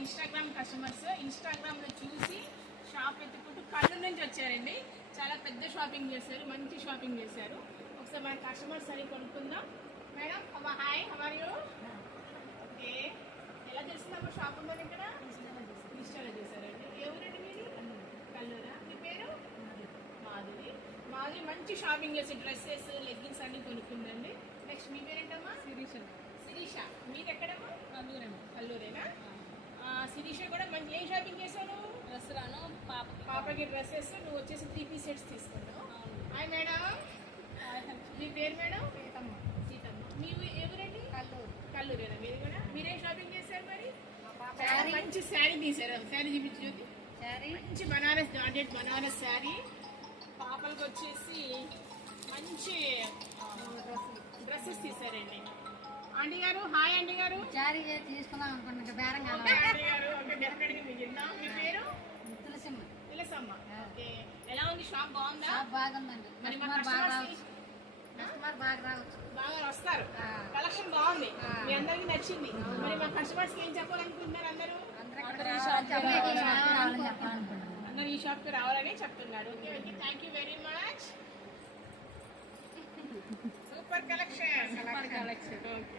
Instagram customers ఇన్స్టాగ్రామ్లో చూసి shop ఎత్తుకుంటూ Kurnool నుంచి వచ్చారండి. చాలా పెద్ద షాపింగ్ చేశారు, మంచి షాపింగ్ చేశారు. ఒకసారి మన కస్టమర్స్ అని కొనుక్కుందాం. Madam hi, how are you? Okay, ఎలా చేస్తున్నాము షాప్ ఉందని ఇక్కడ ఇన్స్టాలో చేశారండి. ఎవరండి మీరు? కల్లూరా. మీ పేరు? మాధురి. మాధురి మంచి షాపింగ్ చేసి డ్రెస్సెస్ లెగ్గిన్స్ అన్ని కొనుక్కుందండి. నెక్స్ట్ మీ పేరేంటమ్మా? శిరీష. శిరీష, మీరు ఎక్కడమ్మా? కల్లూరేనా? శిరీష కూడా మంచి ఏం షాపింగ్ చేశాను? డ్రెస్సులను పాపకి డ్రెస్సెస్. నువ్వు వచ్చేసి 3 పీస్ సెట్స్ తీసుకున్నావు. హాయ్ మేడం, మీ పేరు మేడం? సీతమ్మ. సీతమ్మ. మీరు ఎవరండి? కల్లూరేనా మీరు కూడా? మీరేం షాపింగ్ చేశారు మరి? మంచి శారీ తీసారు. శారీ చూపించు. మంచి బనారస్ జార్జెట్ బనారస్ శారీ. పాపలకు వచ్చేసి మంచి డ్రెస్సెస్ తీసారండి. ఆంటీ గారు హాయ్. ఆంటీ గారు శారీ తీసుకుందాం అనుకుంటున్నా, బేరం ఆంటీ గారు ఎక్కడికి మిగిలిందా? మీ పేరు? తులసమ్మ. తులసమ్మ. ఓకే, ఎలా ఉంది షాప్? బాగుందా? బాగుందండి. మరి మా కస్టమర్ బాగా రావచ్చు. బాగా వస్తారు. కలెక్షన్ బాగుంది, మీ అందరికి నచ్చింది. మరి మా కస్టమర్స్ ఏం చెప్పాలనుకుంటున్నారు? అందరూ అందరూ ఈ షాప్ కి రావాలని చెప్తున్నారు. Okay okay, thank you very much. Super collection. Okay.